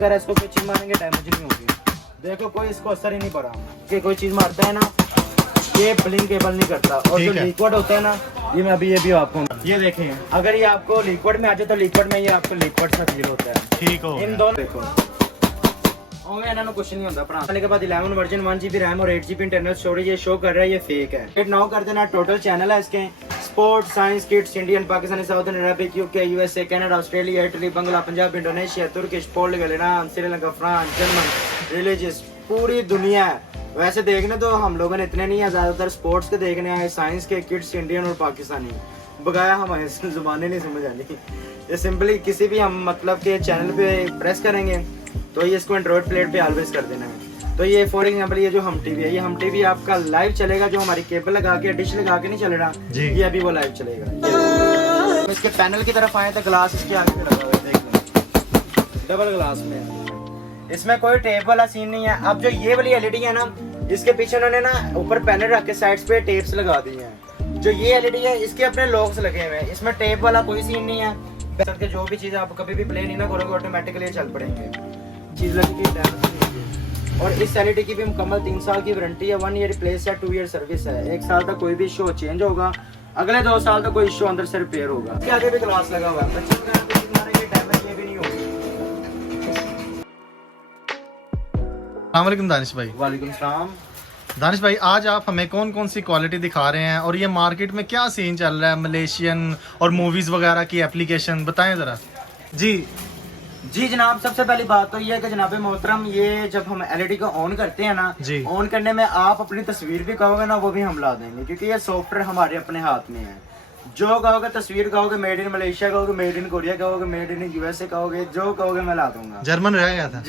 अगर इसको कोई चीज मारेंगे डैमेज नहीं होगी। देखो कोई इसको असर ही नहीं पड़ा कि कोई चीज मारता है ना ये ब्लिंकेबल नहीं करता। और जो लिक्विड होता है ना ये मैं अभी ये भी आपको ये देखें, अगर ये आपको लिक्विड में आ जाए तो लिक्विड में ये आपको लिक्विड सा फील होता है। ठीक हो इन दोनों देखो इन्होंने कुछ नहीं होता। पढ़ाने के बाद 11 वर्जन 1 GB रैम और 8 GB इंटरनल स्टोरेज ये शो कर रहा है, ये फेक है। हिट नाउ कर देना। टोटल चैनल है इसके sport, science, kids, Indian, Pakistani, southern, Arabic, UK, USA, Canada, Australia, Italy, Bangla, Punjab, Indonesia, Turkish, Poland, Iran, Sri Lanka, France, German, religious, पूरी दुनिया है। वैसे देखने तो हम लोगों ने इतने नहीं है, ज्यादातर स्पोर्ट्स के देखने आए, साइंस के, किड्स, इंडियन और पाकिस्तानी। बगाया हमारे जुबानें नहीं समझ आनी। ये सिंपली किसी भी हम मतलब के चैनल पे प्रेस करेंगे तो ये इसको एंड्रॉइड प्लेट पे ऑलवेज कर देना है। तो ये फॉर एग्जांपल ये जो हम टीवी है, ये हम टीवी आपका लाइव चलेगा, जो हमारी केबल लगा के डिश लगा के नहीं चल रहा, ये अभी वो लाइव चलेगा। इसके पैनल की तरफ आए तो ग्लास इसके आगे पे लगा हुआ है, देख लो डबल ग्लास में। इसमें कोई टेप वाला सीन नहीं है। अब जो ये वाली एलईडी है ना, इसके पीछे उन्होंने ना ऊपर पैनल रख के साइड्स पे टेप्स लगा दी हैं। जो ये एलईडी है इसके अपने लॉक्स लगे हुए हैं, इसमें टेप वाला कोई सीन नहीं है। के जो भी चीज़ आप कभी भी प्ले नहीं ना करोगे ऑटोमेटिकली चल पड़ेंगे। चीज़ लगी डैमेज। और इस एलईडी की भी मुकम्मल 3 साल की वारंटी है, 1 ईयर रिप्लेस है, 2 ईयर सर्विस है। 1 साल तक कोई भी इशू चेंज होगा, अगले 2 साल तक कोई इशू अंदर से रिपेयर होगा। इसके आगे भी ग्लास लगा हुआ है, डैमेज ये भी नहीं होगा। अस्सलामुअलैकुम दानिश भाई। वालेकुम सलाम। दानिश भाई, आज आप हमें कौन कौन सी क्वालिटी दिखा रहे हैं और ये मार्केट में क्या सीन चल रहा है मलेशियन और मूवीज वगैरह की एप्लीकेशन बताएं जरा। जी जनाब, सबसे पहली बात तो ये है कि जनाब मोहतरम, ये जब हम एलईडी को ऑन करते हैं ना, ऑन करने में आप अपनी तस्वीर भी कहोगे ना वो भी हम ला देंगे, क्योंकि ये सॉफ्टवेयर हमारे अपने हाथ में है। जो कहोगे तस्वीर कहोगे मेड इन मलेशिया कहोगे, मेड इन कोरिया कहोगे, मेड इन यूएसए कहोगे, जो कहोगे मैं ला दूंगा। जर्मन रह गया था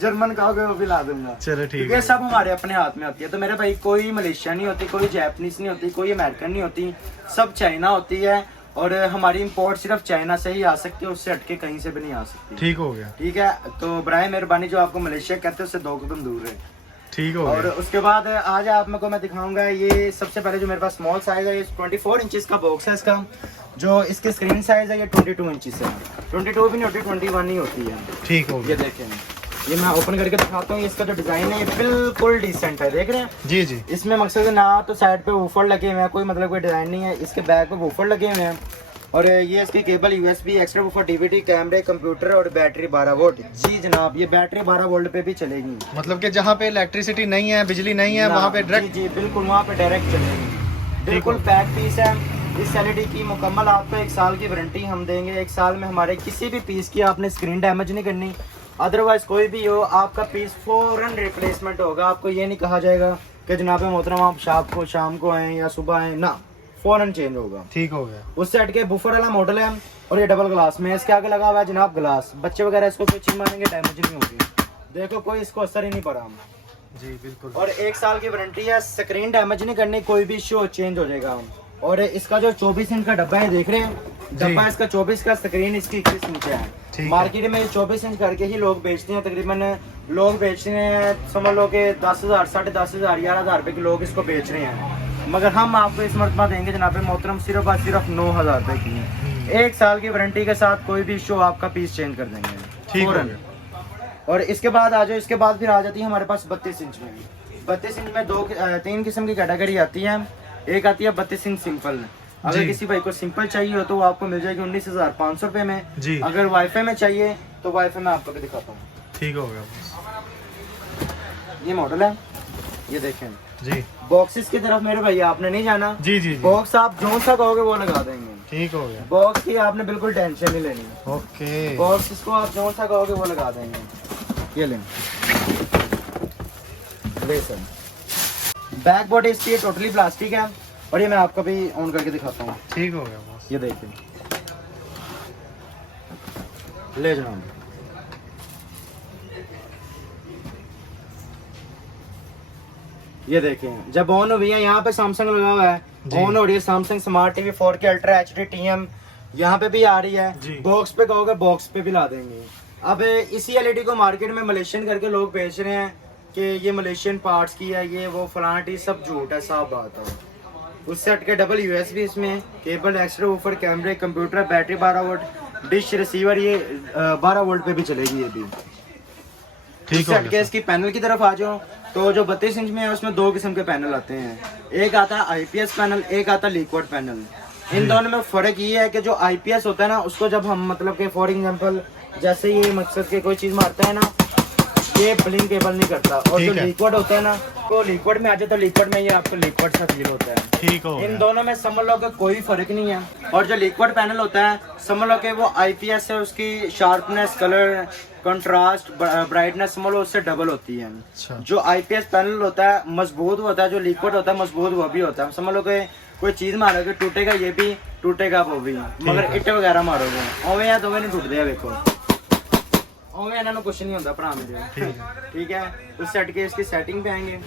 जर्मन कहोगे वो भी ला दूंगा। चलो ठीक है, सब हमारे अपने हाथ में होती है। तो मेरे भाई कोई मलेशिया नहीं होती, कोई जापानीज नहीं होती, कोई अमेरिकन नहीं होती, सब चाइना होती है। और हमारी इंपोर्ट सिर्फ चाइना से ही आ सकती है, उससे हटके कहीं से भी नहीं आ सकती। ठीक हो गया। ठीक है, तो बराए मेहरबानी जो आपको मलेशिया कहते हैं उससे 2 कदम दूर है। ठीक हो और गया। उसके बाद आज आप मेरे को मैं दिखाऊंगा, ये सबसे पहले जो मेरे पास स्मॉल साइज है, ये 24 इंचेस का बॉक्स है इसका। जो इसकी स्क्रीन साइज है ये 22 इंचेस है। 22 भी नहीं होती, 21 ही होती है। ठीक हो ये देखें, ये मैं ओपन करके दिखाता हूँ। इसका जो डिजाइन है ये बिल्कुल डिसेंट है, देख रहे हैं। जी। इसमें मकसद ना तो साइड पे वूफर लगे हुए हैं, कोई मतलब कोई डिजाइन नहीं है। इसके बैक पे वूफर लगे हुए हैं और ये इसकी cable USB, extra woofer, DVD, कैमरे, कंप्यूटर और बैटरी 12 वोल्ट। जी जनाब, ये बैटरी 12 वोल्ट पे भी चलेगी। मतलब कि जहाँ पे इलेक्ट्रिसिटी नहीं है, बिजली नहीं है, वहाँ पे डायरेक्ट। जी बिल्कुल, वहाँ पे डायरेक्ट चलेगी। बिल्कुल पैक पीस है। इस एलईडी की मुकम्मल आपको 1 साल की वारंटी हम देंगे। 1 साल में हमारे किसी भी पीस की आपने स्क्रीन डैमेज नहीं करनी। अदरवाइज कोई भी हो आपका पीस फौरन रिप्लेसमेंट होगा। आपको ये नहीं कहा जाएगा कि जनाब मोहतरम आप शाम को आए या सुबह आए, ना, फौरन चेंज होगा। ठीक हो गया। उससे हटके बुफर वाला मॉडल है और ये डबल ग्लास में। इसके आगे लगा हुआ है जनाब ग्लास। बच्चे वगैरह इसको कोई चीज मारेंगे डैमेज नहीं होगी। देखो कोई इसको असर ही नहीं पड़ा। जी बिल्कुल। और 1 साल की वारंटी है। स्क्रीन डैमेज नहीं करनी, कोई भी इशू चेंज हो जाएगा। और इसका जो 24 इंच का डब्बा है, देख रहे हैं, डब्बा इसका 24 का, स्क्रीन इसकी 21 इंच है। मार्केट में 24 इंच करके ही लोग बेचते हैं। तकरीबन लोग बेचते हैं, समझ लो कि 10,000, 10,500, 11,000 रुपए के लोग इसको बेच रहे हैं। मगर हम आपको इस मरतबा देंगे जनाब मोहतरम सिर्फ और सिर्फ 9,000 रुपए की। 1 साल की वारंटी के साथ कोई भी इशू आपका पीस चेंज कर देंगे फौरन। और इसके बाद आ जाओ, इसके बाद फिर आ जाती है हमारे पास 32 इंच में। 32 इंच में 3 किस्म की कैटेगरी आती है। एक आती है 32 इंच सिंपल। अगर किसी भाई को सिंपल चाहिए हो तो वो आपको मिल जाएगी 19,500 रुपए में। जी। अगर वाईफाई में चाहिए तो वाईफाई में आपको भी दिखाता हूँ। ठीक हो गया। ये मॉडल है, ये देखें जी। बॉक्सेस की तरफ मेरे भाई आपने नहीं जाना। जी। बॉक्स आप जो सा कहोगे वो लगा देंगे। ठीक हो गया। बॉक्स की आपने बिल्कुल टेंशन नहीं लेनी। ओके। बॉक्स इसको आप जो सा कहोगे वो लगा देंगे। ये लें सर। बैक बॉडी इसकी टोटली प्लास्टिक है और ये मैं आपको भी ऑन करके दिखाता हूँ। ठीक हो गया बॉस। ये देखिए, ले जाओ। ये देखें, जब ऑन हुई है, यहाँ पे सैमसंग लगा हुआ है, ऑन हो रही है Samsung smart TV 4K ultra HD TM, यहाँ पे भी आ रही है। बॉक्स पे कहोगे बॉक्स पे भी ला देंगे। अब इसी एलईडी को मार्केट में मलेशियन करके लोग बेच रहे हैं कि ये मलेशियन पार्ट्स की है, ये वो फलाटी, सब झूठ है, साफ बात है। उससे हटके डबल यूएसबी इसमें, केबल, एक्स्ट्रा वूफर, कैमरे, computer, battery 12 volt, dish, receiver, ये 12 वोल्ट पे भी चलेगी। ये भी ठीक सेट के इसकी पैनल की तरफ आ जाओ तो जो 32 इंच में है उसमें दो किस्म के पैनल आते हैं। एक आता है आईपीएस पैनल, एक आता है लिक्विड पैनल। इन दोनों में फर्क ये है कि जो आईपीएस होता है ना उसको जब हम मतलब कि फॉर एग्जांपल जैसे ये मकसद के कोई चीज मारता है ना ये ब्लिंक केबल नहीं करता, और जो लिक्विड होता है ना तो लिक्विड में आ जाए तो लिक्विड में ये आपको लिक्विड सा फील होता है। ठीक हो इन दोनों में समझ लो कि कोई फर्क नहीं है। और जो लिक्विड पैनल होता है समझ लो कि वो आईपीएस है, उसकी शार्पनेस, कलर, कंट्रास्ट, ब्राइटनेस समझ लो उससे डबल होती है। अच्छा। जो आईपीएस पैनल होता है मजबूत होता है, जो लिक्विड होता है मजबूत वो भी होता है। समझ लो कि कोई चीज मारोगे टूटेगा ये भी, टूटेगा वो भी, मगर इट वगैरह मारोगे ओवे या तो नहीं टूटते। देखो ओवे इन्होंने कुछ नहीं होता भरा मेरे। ठीक है, उस सेट के इसकी सेटिंग पे आएंगे।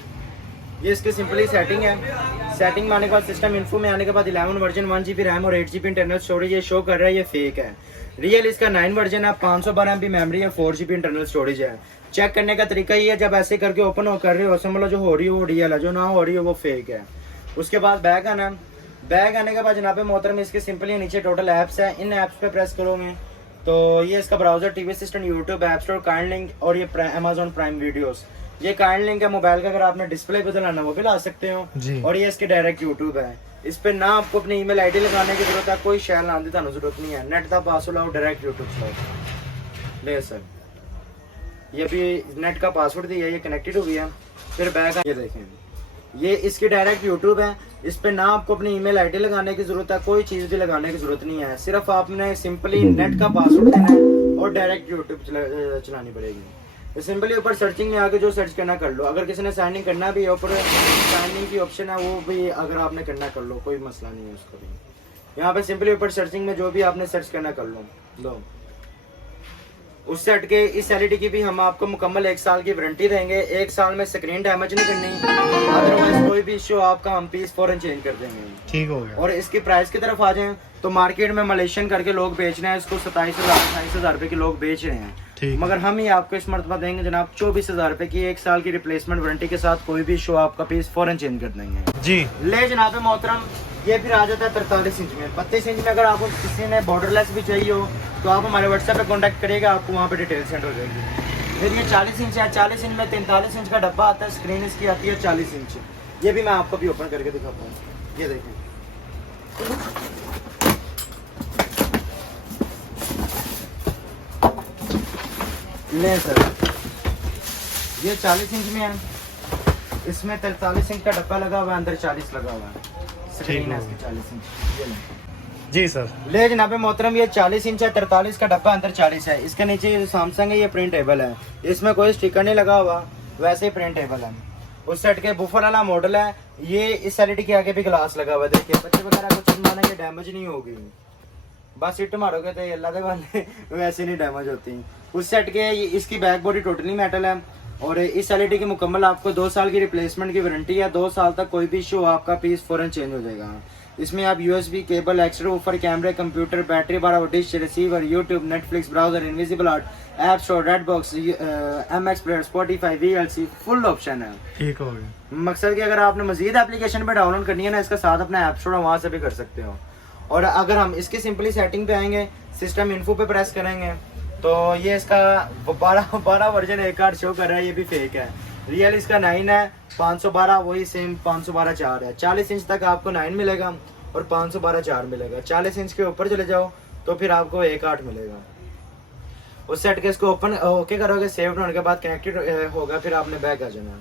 ये इसकी सिंपली सेटिंग है। सेटिंग में आने के बाद सिस्टम इन्फो में आने के बाद 11 वर्जन 1 GB रैम और 8 GB इंटरनल स्टोरेज ये शो कर रहा है, ये फेक है। रियल इसका 9 वर्जन है, 512 MB मेमोरी है, 4 GB इंटरनल स्टोरेज है। चेक करने का तरीका ये है, जब ऐसे करके ओपन कर रहे हो समझ लो जो हो रही है वो रियल है, जो ना हो रही है वो फेक है। उसके बाद बैक आना। बैक आने के बाद जनाब मोहतरम इसके सिंपली नीचे टोटल ऐप्स है, इन ऐप्स पे प्रेस करोगे तो ये इसका browser, TV assistant, YouTube, app store, kind link और ये अमेजोन प्राइम वीडियोस। ये काइंड लिंक है मोबाइल का, अगर आपने डिस्प्ले बदलाना वो भी ला सकते हो जी। और ये इसके डायरेक्ट यूट्यूब है। इस पे ना आपको अपनी ईमेल आईडी लगाने की जरूरत है, कोई शैल ना दी थानू जरूरत नहीं है। नेट का पासवर्ड लाओ, डायरेक्ट यूट्यूब चलाओ। ले सर ये भी नेट का पासवर्ड दिया, ये कनेक्टेड हो गया। फिर बैक ये देखें, ये इसकी डायरेक्ट यूट्यूब है। इस पे ना आपको अपनी ईमेल आईडी लगाने की जरूरत है, कोई चीज भी लगाने की जरूरत नहीं है। सिर्फ आपने सिंपली नेट का पासवर्ड देना है और डायरेक्ट यूट्यूब चलानी पड़ेगी। तो सिंपली ऊपर सर्चिंग में आके जो सर्च करना कर लो। अगर किसी ने साइन इन करना भी है ऊपर साइन इन की ऑप्शन है, वो भी अगर आपने करना कर लो, कोई मसला नहीं है उसका भी। यहाँ पे सिंपली ऊपर सर्चिंग में जो भी आपने सर्च करना कर लो। उस सेट के इस एलईडी की भी हम आपको मुकम्मल 1 साल की वारंटी देंगे। 1 साल में स्क्रीन डैमेज नहीं करनी, अदरवाइज कोई भी इश्यू आपका हम पीस फौरन चेंज कर देंगे। ठीक हो गया। और इसकी प्राइस की तरफ आ जाएं तो मार्केट में मलेशियन करके लोग बेच रहे हैं इसको 27,000 28,000 रुपए के लोग बेच रहे हैं, मगर हम ही आपको इस मरतबा देंगे जनाब 24,000 रुपए की 1 साल की रिप्लेसमेंट वारंटी के साथ। कोई भी इशू आपका पीस फौरन चेंज कर देंगे जी। ले जनाब मोहतरम, ये फिर आ जाता है 43 इंच में। 32 इंच में अगर आपको किसी ने बॉर्डरलेस भी चाहिए हो तो आप हमारे व्हाट्सएप पे कांटेक्ट करिएगा, आपको वहाँ पे डिटेल सेंड हो जाएगी। फिर ये 40 इंच है, 40 इंच में 43 इंच का डब्बा आता है, स्क्रीन इसकी आती है 40 इंच। ये भी मैं आपको भी ओपन करके दिखाता हूँ, ये देखें। ले सर ये 40 इंच में है, इसमें 43 इंच का डब्बा लगा हुआ है, अंदर 40 लगा हुआ है, स्क्रीन है इसकी 40 इंच। ये ले जी सर। ले जनाब मोहतरम, ये 40 इंच है, 43 का डब्बा, अंदर 40 है। इसके नीचे सैमसंग है, ये प्रिंटेबल है, इसमें कोई स्टिकर नहीं लगा हुआ, वैसे ही प्रिंटेबल है। उस सेट के बुफर वाला मॉडल है। ये इस एलईडी के आगे भी ग्लास लगा हुआ है, देखिए बच्चे वगैरह को चीज मारेंगे डैमेज नहीं होगी, बस इट मारोगे तो अल्लाह के वाले वैसे नहीं डैमेज होती। उस सेट के इसकी बैक बॉडी टोटली मेटल है और इस एलईडी की मुकम्मल आपको 2 साल की रिप्लेसमेंट की वारंटी है। 2 साल तक कोई भी इशू आपका पीस फौरन चेंज हो जाएगा। इसमें आप यूएसबी केबल, एक्स्ट्रा ऊपर कैमरे, computer, battery, 12 dish, receiver, YouTube, Netflix, browser, invisible art, app store, red box, MX player, Spotify, VLC full option है। ठीक हो गया। मकसद कि अगर आपने मजीद एप्लीकेशन पे डाउनलोड करनी है ना, इसका साथ अपना ऐप स्टोर वहाँ से भी कर सकते हो। और अगर हम इसकी सिंपली सेटिंग पे आएंगे, सिस्टम इन्फो पे प्रेस करेंगे तो ये इसका 12 वर्जन एक कार्ड शो कर रहा है, ये भी फेक है। रियल इसका 9 है, 512 वही सेम 512 4 है। 40 इंच तक आपको 9 मिलेगा और 512 4 मिलेगा। 40 इंच के ऊपर चले जाओ तो फिर आपको 1.8 मिलेगा। उस सेट के इसको ओपन ओके करोगे, सेव होने के बाद कनेक्टेड होगा, फिर आपने बैक आ जाना।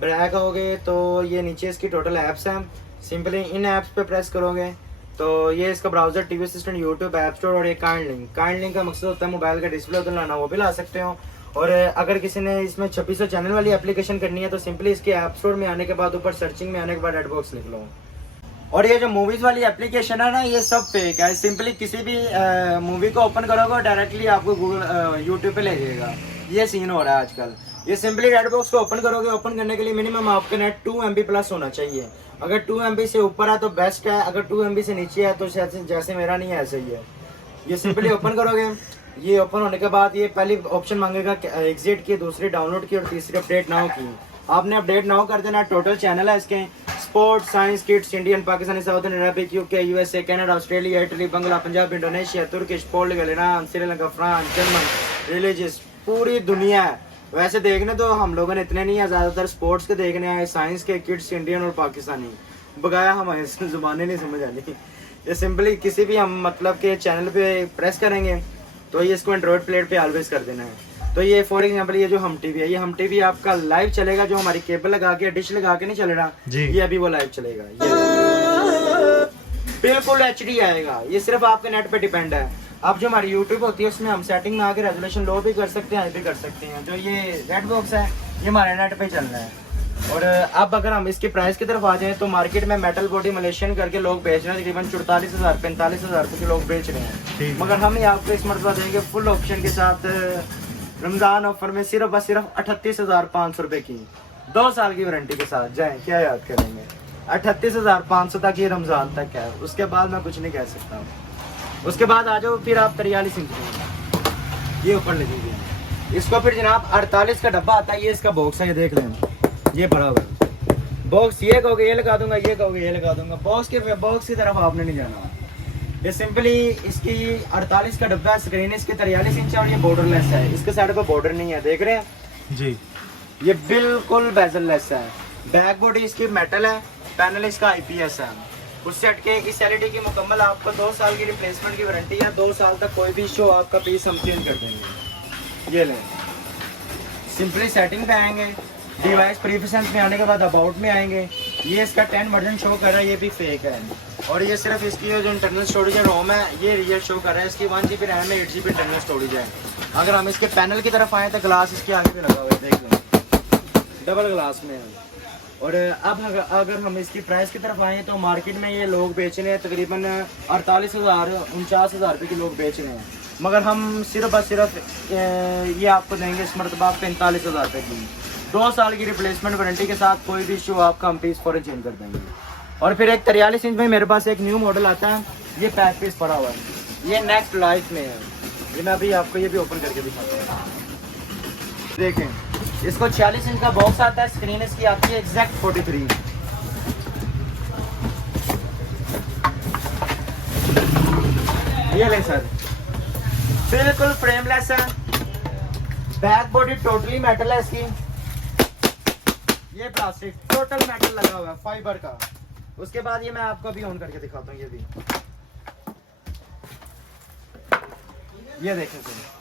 बैक आओगे तो ये नीचे इसकी टोटल ऐप्स हैं, सिंपली इन ऐप्स पे प्रेस करोगे तो ये इसका browser, TV assistant, YouTube, app store और ये काइंड लिंक। काइंड लिंक का मकसद होता है मोबाइल का डिस्प्ले उधर लाना, वो भी ला सकते हो। और अगर किसी ने इसमें 2600 चैनल वाली एप्लीकेशन करनी है तो सिंपली इसके ऐप स्टोर में आने के बाद ऊपर सर्चिंग में आने के बाद एडबॉक्स लिख लो। और ये जो मूवीज वाली एप्लीकेशन है ना, ये सब फेक है। सिंपली किसी भी मूवी को ओपन करोगे डायरेक्टली आपको गूगल यूट्यूब पे ले जाएगा, ये सीन हो रहा है आजकल। ये सिंपली रेडबॉक्स को ओपन करोगे, ओपन करने के लिए मिनिमम आपका नेट 2 MB प्लस होना चाहिए। अगर 2 MB से ऊपर है तो बेस्ट है, अगर 2 MB से नीचे है तो जैसे मेरा नहीं है ऐसे ही है। ये सिंपली ओपन करोगे, ये ओपन होने के बाद ये पहली ऑप्शन मांगेगा एग्जिट की, दूसरी डाउनलोड की और तीसरी अपडेट नाउ की। आपने अपडेट नाउ कर देना। टोटल चैनल है इसके sports, science, kids, Indian, Pakistani, south Arabic, UK, USA, Canada, Australia, Italy, Bangla, Punjab, Indonesia, Turkish, Portugal, Iran, Sri Lanka, France, German, religious, पूरी दुनिया वैसे देखने तो हम लोगों ने इतने नहीं है, ज्यादातर स्पोर्ट्स के देखने आए, साइंस के, किड्स, इंडियन और पाकिस्तानी। बगाया हमारे जुबानें नहीं समझ आनी। ये सिंपली किसी भी हम मतलब के चैनल पे प्रेस करेंगे तो ये इसको एंड्रॉइड प्लेट पे ऑलवेज कर देना है। तो ये फॉर एग्जांपल ये जो हम टीवी है, ये हम टीवी आपका लाइव चलेगा, जो हमारी केबल लगा के डिश लगा के नहीं चल रहा, ये अभी वो लाइव चलेगा। ये बिल्कुल HD आएगा। ये सिर्फ आपके नेट पे डिपेंड है। अब जो हमारी यूट्यूब होती है उसमें हम सेटिंग में आके रेजोल्यूशन लो भी कर सकते हैं, हाई भी कर सकते हैं। जो ये रेड बॉक्स है ये हमारे नेट पे चल रहा है। और अब अगर हम इसकी प्राइस की तरफ आ जाएं तो मार्केट में मेटल बॉडी मलेशियन करके लोग बेच रहे हैं, तकरीबन 44,000 45,000 रुपये के लोग बेच रहे हैं। मगर हम ये आपको इस मरतबा देंगे फुल ऑप्शन के साथ रमजान ऑफर में सिर्फ बस सिर्फ 38,500 रुपये की 2 साल की वारंटी के साथ। जाएं क्या याद करेंगे, 38,500 तक ये रमजान तक है, उसके बाद मैं कुछ नहीं कह सकता हूँ। उसके बाद आ जाओ फिर आप 43 इंच में ये ऊपर लगेगी। इसको फिर जनाब 48 का डब्बा आता है, ये इसका बॉक्स है, ये देख लें, ये पड़ा हुआ बॉक्स। ये कहोगे ये लगा दूंगा, ये कहोगे ये लगा दूंगा, बॉक्स की तरफ आपने नहीं जाना। ये सिंपली इसकी 48 का डब्बा है, स्क्रीन इसकी 43 इंच और ये बॉर्डरलेस है, इसके साइड पर बॉर्डर नहीं है, देख रहे हैं जी। ये बिल्कुल बेजललेस है। बैक बॉडी इसकी मेटल है, पैनल इसका IPS है। उस सेट के इस LED की मुकम्मल आपको 2 साल की रिप्लेसमेंट की वारंटी है। 2 साल तक कोई भी इशू आपका पीस हम चेंज कर देंगे। ये लें, सिंपली सेटिंग पे आएंगे, डिवाइस प्रीफिशेंस में आने के बाद अबाउट में आएंगे। ये इसका 10 वर्जन शो कर रहा है, ये भी फेक है। और ये सिर्फ इसकी जो इंटरनल स्टोरेज है रोम है, ये रियल शो कर रहा है। इसकी 1 GB रैम है, 8 GB इंटरनल स्टोरेज है। अगर हम इसके पैनल की तरफ आए तो ग्लास इसके आगे पे लगा हुआ है, देख लें, डबल ग्लास में है। और अब अगर हम इसकी प्राइस की तरफ आए तो मार्केट में ये लोग बेच रहे हैं तकरीबन 48,000 49,000 रुपये के लोग बेच रहे हैं। मगर हम सिर्फ ये आपको देंगे इस मरतबा 45,000 रुपये की 2 साल की रिप्लेसमेंट वारंटी के साथ। कोई भी इशू आपका हम पीस फॉरन चेंज कर देंगे। और फिर एक 43 इंच में मेरे पास एक न्यू मॉडल आता है, ये पैक पीस पड़ा हुआ है, ये नेक्स्ट लाइफ में है। ये मैं अभी आपको ये भी ओपन करके दिखाता हूँ। देखें, इसको 46 इंच का बॉक्स आता है, स्क्रीन इसकी आती है एग्जैक्ट 43। ये ले सर, बिल्कुल फ्रेमलेस है, बैक बॉडी टोटली मेटल है इसकी, ये प्लास्टिक टोटल मेटल लगा हुआ है फाइबर का। उसके बाद ये मैं आपको अभी ऑन करके दिखाता हूँ। ये भी ये देखें सर,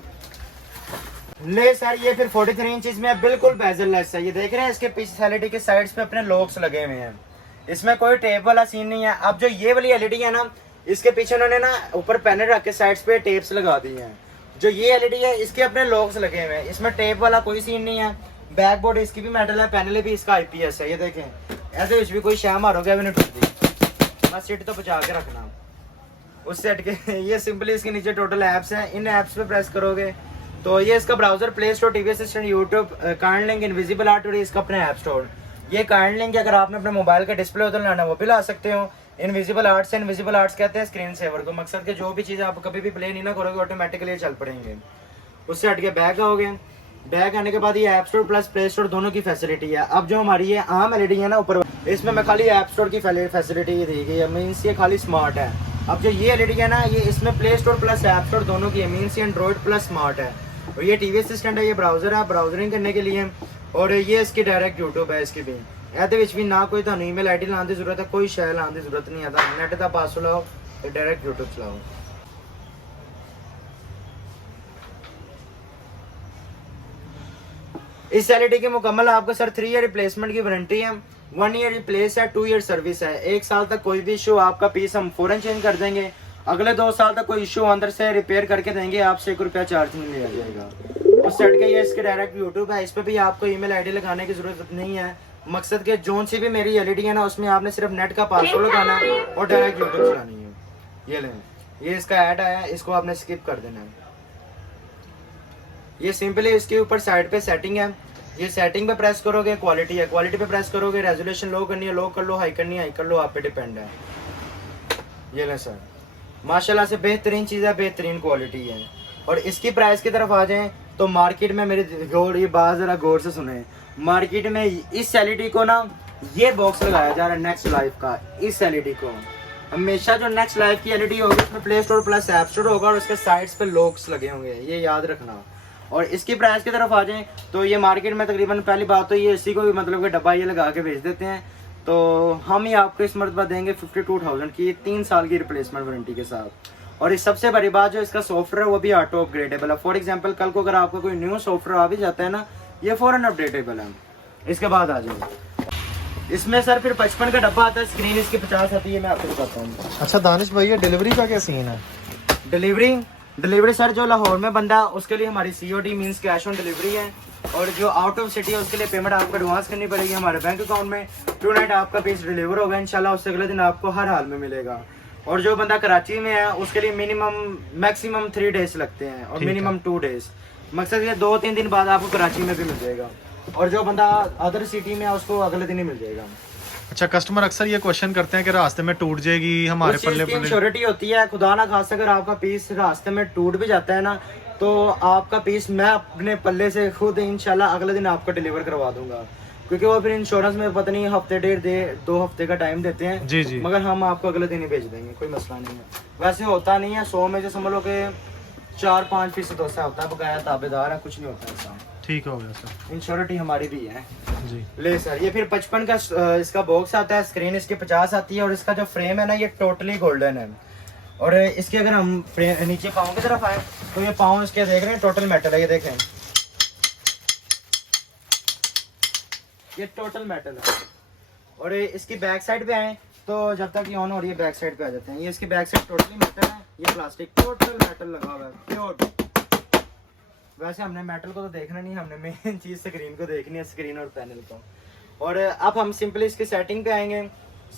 ले सर, ये फिर 43 इंच में बिल्कुल बेजललेस है। ये देख रहे हैं इसके पीछे LED के साइड्स पे अपने लॉक्स लगे हुए हैं, इसमें कोई टेप वाला सीन नहीं है। अब जो ये वाली LED है ना, इसके पीछे उन्होंने ना ऊपर पैनल रख के साइड्स पे टेप्स लगा दी हैं। जो ये LED है इसके अपने लॉक्स लगे हुए हैं, इसमें टेप वाला कोई सीन नहीं है। बैक बोर्ड इसकी भी मेटल है, पैनल भी इसका IPS है। ये देखें, ऐसे भी कोई शह मारोगे अभी नहीं टूटती, बस सीट तो बचा के रखना उस सेट के। ये सिंपली इसके नीचे टोटल ऐप्स हैं, इन ऐप्स पे प्रेस करोगे तो ये इसका browser, play store, TV assistant, YouTube, card link, invisible art और इसका अपना ऐप स्टोर। ये कार्ड लिंक अगर आपने अपने मोबाइल का डिस्प्ले उधर लाना वो भी ला सकते हो। इनविजिबल आर्ट्स, इनविजिबल आर्ट्स कहते हैं स्क्रीन सेवर को। मकसद के जो भी चीज़ आप कभी भी प्ले नहीं ना करोगे ऑटोमेटिकली चल पड़ेंगे। उससे हट के बैक आओगे, बैक आने के बाद ये app store plus play store दोनों की फैसिलिटी है। अब जो हमारी ये आम LED है ना ऊपर, इसमें मैं खाली ऐप स्टोर की फैसिलिटी दी गई है, मीन्स ये खाली स्मार्ट है। अब जो ये LED है ना, ये इसमें play store plus app store दोनों की है, मीन्स ये एंड्रॉइड प्लस स्मार्ट है। और ये टीवी असिस्टेंट है, ये ब्राउजर है ब्राउजरिंग करने के लिए। और ये इसकी डायरेक्ट यूट्यूब है इसकी भी। ਇਹਦੇ ਵਿੱਚ ਵੀ ਨਾ ਕੋਈ ਤੁਹਾਨੂੰ ईमेल ID ਲਾਉਣ ਦੀ ਜ਼ਰੂਰਤ ਹੈ, ਕੋਈ ਸ਼ੈ ਲਾਉਣ ਦੀ ਜ਼ਰੂਰਤ ਨਹੀਂ ਹੈ। ਤਾਂ ਨੈਟ ਦਾ ਪਾਸਵਰਡ ਲਾਓ ਤੇ ਡਾਇਰੈਕਟ YouTube ਚਲਾਓ। इस LED की मुकम्मल आपको सर 3 ईयर रिप्लेसमेंट की वारंटी है, 1 ईयर रिप्लेस है, 2 ईयर सर्विस है। 1 साल तक कोई भी इशू आपका पीस हम फौरन चेंज कर देंगे। अगले 2 साल तक कोई इशू अंदर से रिपेयर करके देंगे, आपसे 1 रुपया चार्ज नहीं लिया जाएगा। उस सेट के ये इसके डायरेक्ट यूट्यूब है, इस पर भी आपको ईमेल ID लगाने की जरूरत नहीं है। मकसद के जोन सी भी मेरी LED है ना, उसमें आपने सिर्फ नेट का पासवर्ड लगाना है और डायरेक्ट यूट्यूब चलानी है। ये लें, ये इसका ऐड आया है, इसको आपने स्किप कर देना है। ये सिंपली इसके ऊपर साइड पे सेटिंग है, ये सेटिंग पे प्रेस करोगे क्वालिटी है, क्वालिटी पे प्रेस करोगे रेजोल्यूशन लो करनी है, लो कर लो, हाई करनी है, हाई कर लो, आप पे डिपेंड है। ये लें सर, माशाल्लाह से बेहतरीन चीज़ है, बेहतरीन क्वालिटी है। और इसकी प्राइस की तरफ आ जाएं तो मार्केट में मेरे गौर, ये बात ज़रा गौर से सुने, मार्केट में इस LED को ना ये बॉक्स लगाया जा रहा है नेक्स्ट लाइफ का। इस LED को हमेशा जो नेक्स्ट लाइफ की LED होगी उसमें play store plus app store होगा और उसके साइड्स पे लॉक्स लगे होंगे, ये याद रखना। और इसकी प्राइस की तरफ आ जाएं तो ये मार्केट में तकरीबन पहली बात तो ये इसी को भी मतलब कि डब्बा ये लगा के बेच देते हैं। तो हम ही आपको इस मरतबा देंगे 52,000 की 3 साल की रिप्लेसमेंट वारंटी के साथ। और इस सबसे बड़ी बात जो इसका सॉफ्टवेयर है वो भी ऑटो अपग्रेडेबल है। फॉर एग्जांपल कल को अगर आपका कोई न्यू सॉफ्टवेयर आ भी जाता है ना, ये फौरन अपडेटेबल है। इसके बाद आ जाए इसमें सर फिर 55 का डब्बा आता है, स्क्रीन इसकी 50 आती है। मैं आपको बताता हूँ। अच्छा दानिश भाई, ये डिलीवरी का क्या सीन है? डिलीवरी सर जो लाहौर में बंदा है उसके लिए हमारी COD means cash on delivery है। और जो आउट ऑफ सिटी है उसके लिए पेमेंट आपको एडवांस करनी पड़ेगी हमारे बैंक अकाउंट में। टू नाइट आपका पीस डिलीवर होगा इंशाल्लाह, उससे अगले दिन आपको हर हाल में मिलेगा। और जो बंदा कराची में है उसके लिए मैक्सिमम 3 डेज लगते हैं और मिनिमम 2 डेज। मकसद ये 2-3 दिन बाद आपको कराची में भी मिल जाएगा। और जो बंदा अदर सिटी में है उसको अगले दिन ही मिल जाएगा। अच्छा, कस्टमर अक्सर ये क्वेश्चन करते हैं कि रास्ते में टूट जाएगी हमारे पल्ले पल्ले। इंश्योरिटी होती है, खुदा ना खास अगर आपका पीस रास्ते में टूट भी जाता है ना, तो आपका पीस मैं अपने पल्ले से खुद इंशाल्लाह अगले दिन आपको डिलीवर करवा दूंगा। क्योंकि वो फिर इंश्योरेंस में पता नहीं हफ्ते 2 हफ्ते का टाइम देते हैं जी जी, मगर हम आपको अगले दिन ही भेज देंगे, कोई मसला नहीं है। वैसे होता नहीं है, 100 में से समझ लो कि 4-5% ऐसा होता है, बकाया ताबेदार है, कुछ नहीं होता ऐसा। ठीक हो गया सर, इंश्योरिटी हमारी भी है जी। ले सर। ये फिर 55 का इसका बॉक्स आता है, स्क्रीन इसकी 50 आती है। और इसका जो फ्रेम है ना ये टोटली गोल्डन है। और इसके अगर हम नीचे पाँव की तरफ आए तो ये पाँव इसके देख रहे हैं टोटल मेटल है, ये देखें ये टोटल मेटल है। और इसकी बैक साइड पे आए तो जब तक ये ऑन हो रही है बैक साइड पे आ जाते हैं। ये इसकी बैक साइड टोटली मेटल है, ये प्लास्टिक टोटल मेटल लगा हुआ है प्योर। वैसे हमने मेटल को तो देखना नहीं, हमने मेन चीज स्क्रीन को देखनी है, स्क्रीन और पैनल को। और अब हम सिंपली इसकी सेटिंग पे आएंगे।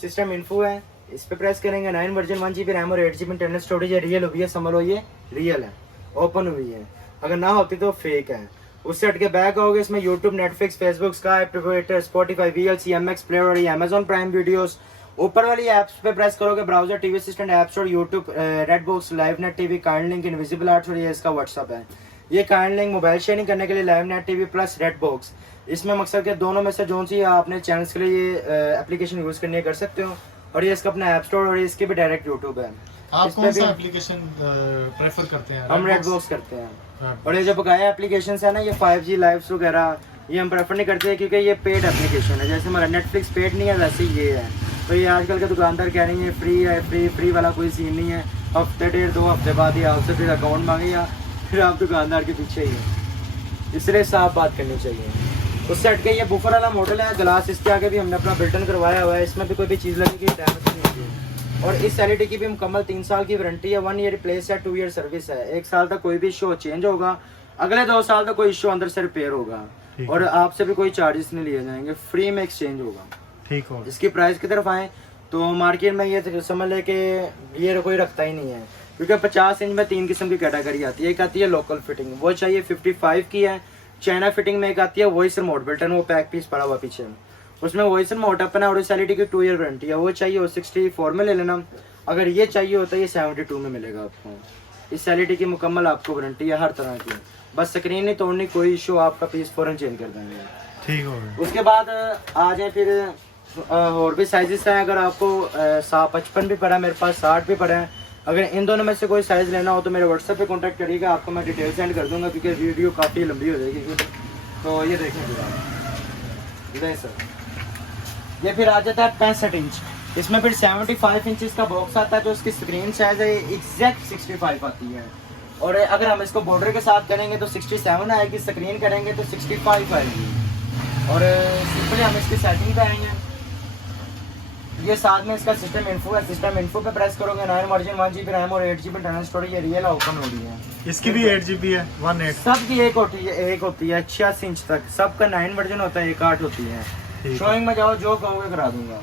सिस्टम इन्फो है, इस पे प्रेस करेंगे। 9 वर्जन 1 GB रैम और 8 GB इंटरनल स्टोरेज है। रियल हुई है, समझ लो ये रियल है, ओपन हुई है। अगर ना होती तो फेक है। उससे हट के बैक आओगे, इसमें YouTube, Netflix, Facebook, sky, Twitter, Spotify, VLC, MX player और ये अमेजॉन प्राइम वीडियोस। ऊपर वाली ऐप्स पे प्रेस करोगे, browser, TV assistant, app store, YouTube, Redbox, live net TV, kind link, invisible arts और ये इसका व्हाट्सअप है। ये काइंड लिंक मोबाइल शेयरिंग करने के लिए लाइव नेट टीवी प्लस रेडबॉक्स। इसमें मकसद के दोनों में से जो सी आपने चैनल्स के लिए ये एप्लीकेशन यूज करनी है कर सकते हो। और ये इसका अपना ऐप स्टोर और इसके भी डायरेक्ट यूट्यूब है। आप कौन सा एप्लीकेशन प्रेफर करते हैं? हम रेडबॉक्स करते हैं। और ये जो बकाया एप्लीकेशन है ना, ये 5G लाइव्स वगैरह ये हम प्रेफर नहीं करते क्योंकि ये पेड एप्लीकेशन है। जैसे हमारा नेटफ्लिक्स पेड नहीं है वैसे ये है। तो ये आजकल के दुकानदार कह रहे हैं फ्री है, फ्री वाला कोई सीन नहीं है। हफ्ते 1.5-2 हफ्ते बाद ही आपसे फिर अकाउंट मांगे या फिर आप दुकानदार के पीछे ही है। इसलिए साफ बात करनी चाहिए। उससे हट के ये बुफर वाला मॉडल है। ग्लास इसके आगे भी हमने अपना बिल्टन करवाया हुआ है, इसमें भी कोई भी चीज़ लगेगी डैमेज नहीं होगी। और इस LED की भी मुकम्मल 3 साल की वारंटी है। 1 ईयर रिप्लेस है, 2 ईयर सर्विस है। 1 साल तक कोई भी इशू चेंज होगा, अगले 2 साल तक कोई इशू अंदर से रिपेयर होगा। और आपसे भी कोई चार्जेस नहीं लिए जाएंगे, फ्री में एक्सचेंज होगा। ठीक हो। इसकी प्राइस की तरफ आए तो मार्केट में ये समझ ले कि ये कोई रखता ही नहीं है। क्योंकि 50 इंच में 3 किस्म की कैटेगरी आती है। एक आती है लोकल फिटिंग, वो चाहिए 55 की है। चाइना फिटिंग में एक आती है वॉइस रिमोट बिल्टन, वो पैक पीस पड़ा हुआ पीछे, उसमें वॉइस रिमोट अपन है। और इस LED की 2 ईयर वारंटी है। वो चाहिए वो 64 में ले लेना। अगर ये चाहिए होता है ये 72 में मिलेगा आपको। इस LED की मुकम्मल आपको वारंटी है हर तरह की। बस स्क्रीन नहीं तोड़नी, कोई इशू, आपका पीस फौरन चेंज कर देंगे। ठीक हो गया। उसके बाद आ जाए फिर और भी साइजेस हैं। अगर आपको 55 भी पड़ा है, मेरे पास 60 भी पड़ा है। अगर इन दोनों में से कोई साइज़ लेना हो तो मेरे व्हाट्सएप पे कांटेक्ट करिएगा, आपको मैं डिटेल सेंड कर दूंगा क्योंकि वीडियो काफ़ी लंबी हो जाएगी। तो ये देखें इधर सर, ये फिर आ जाता है 65 इंच। इसमें फिर 75 इंच का बॉक्स आता है। जो इसकी स्क्रीन साइज है एग्जैक्ट 65 आती है। और अगर हम इसको बॉर्डर के साथ करेंगे तो 67 आएगी, स्क्रीन करेंगे तो 65 आएगी। और सिंपली हम इसकी सेटिंग पे आएंगे। ये साथ में इसका सिस्टम इन्फो है। सिस्टम इन्फो पे प्रेस करोगे 9 वर्जन 1 GB रैम और 8 GB इंटरनल स्टोरेज। ये रियल ओपन हो रही है। इसकी भी 8 GB है, 18 सबकी एक होती है 86 इंच तक। सबका 9 वर्जन होता है, एक 8 होती है। शोइंग में जाओ, जो कहोगे करा दूंगा।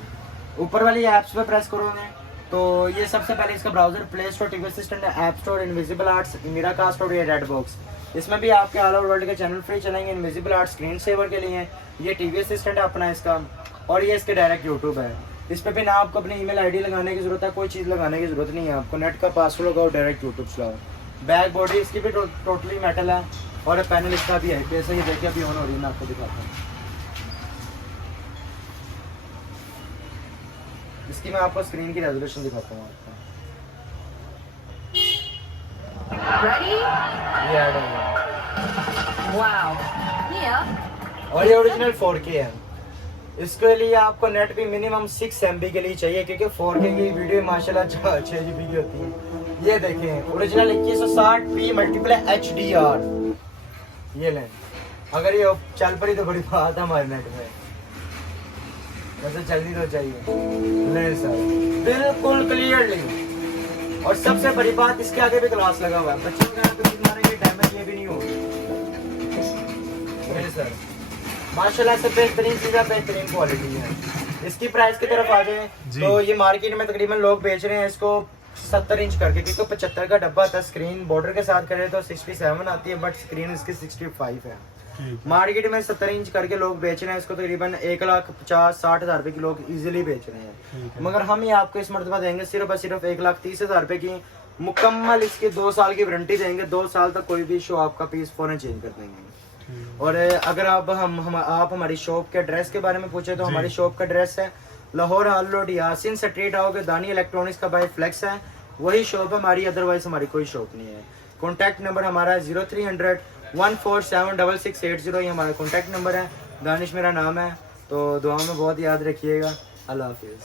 ऊपर वाली ऐप्स पे प्रेस करोगे तो ये सबसे पहले इसका browser, play store, TV assistant, app store, invisible arts, Miracast और ये रेडबॉक्स। इसमें भी आपके ऑल ओवर वर्ल्ड के चैनल फ्री चलेंगे। इनविजिबल आर्ट्स स्क्रीन सेवर के लिए, ये टीवी असिस्टेंट है अपना इसका। और ये इसके डायरेक्ट यूट्यूब है। इस पे भी ना आपको अपनी ईमेल आईडी लगाने की जरूरत है, कोई चीज़ लगाने की जरूरत नहीं है आपको। नेट का पासवर्ड लगाओ, डायरेक्ट यूट्यूब चलाओ। बैक बॉडी इसकी भी टोटली मेटल है। और पैनल इसका भी है। कैसे ये देखिए अभी ऑन हो रही है, मैं आपको दिखाता हूँ। इसकी मैं आपको स्क्रीन की रेजोल्यूशन दिखाता हूँ आपको। ये ऐड हो गया। Wow. Yeah. और ये ओरिजिनल 4K है। इसके लिए आपको नेट भी मिनिमम 6 MB के लिए चाहिए, क्योंकि 4K की वीडियो माशाल्लाह 6 GB की होती है। ये देखें ओरिजिनल 2160p मल्टीप्लाई HDR। ये लें, अगर ये चल पड़ी तो बड़ी बात है हमारे नेट में, वैसे चलनी तो चाहिए। ले सर बिल्कुल क्लियरली, और सबसे बड़ी बात इसके आगे भी ग्लास लगा हुआ है, बच्चे वगैरह तो मारेंगे डैमेज ये भी नहीं होगा। ले सर माशाल्लाह से बेहतरीन चीज़ है, बेहतरीन क्वालिटी है। इसकी प्राइस की तरफ आ जाए तो ये मार्केट में तकरीबन लोग बेच रहे हैं इसको 70 इंच करके, क्योंकि 75 का डब्बा था। स्क्रीन बॉर्डर के साथ करे तो 67 आती है, बट स्क्रीन इसकी 65 है। मार्केट में 70 इंच करके लोग बेच रहे हैं इसको, तकरीबन 1,50,60,000 रुपए की लोग इजीली बेच रहे हैं। मगर हम ही आपको इस मरतबा देंगे सिर्फ और सिर्फ 1,30,000 रुपए की मुकम्मल इसकी 2 साल की वारंटी देंगे। 2 साल तक कोई भी इशू आपका पीस फौरन चेंज कर देंगे। और अगर आप हमारी शॉप के एड्रेस के बारे में पूछे तो हमारी शॉप का एड्रेस है लाहौर हाल रोड यासिन स्ट्रीट आओगे, दानी इलेक्ट्रॉनिक्स का बाय फ्लेक्स है, वही शॉप है हमारी, अदरवाइज हमारी कोई शॉप नहीं है। कॉन्टैक्ट नंबर हमारा है 0300 1476680, ये हमारा कॉन्टैक्ट नंबर है। दानिश मेरा नाम है, तो दुआ में बहुत याद रखिएगा। अल्लाह हाफिज़।